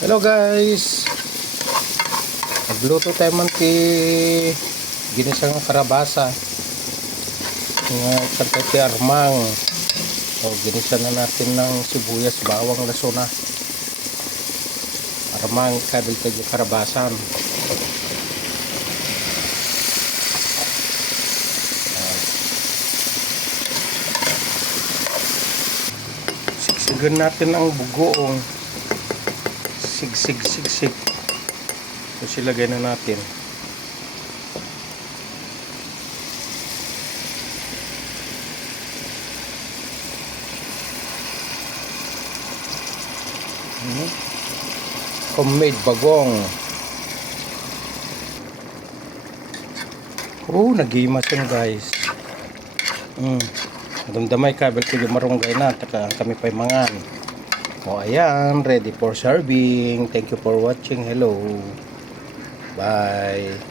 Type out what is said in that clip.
Hello guys, nagluto tayo man ti ginisang karabasa nga kanta ti armang. So ginisa na natin ng sibuyas, bawang, lasuna, armang kabil tayo karabasan. Sigsigan natin ang bugoong sigsig. So silagay na natin. Homemade bagong. Nagimas yun guys. Damdamay kabel ko yung marunggay na. Taka kami pa'y mangan. Ayan, ready for serving. Thank you for watching. Hello. Bye.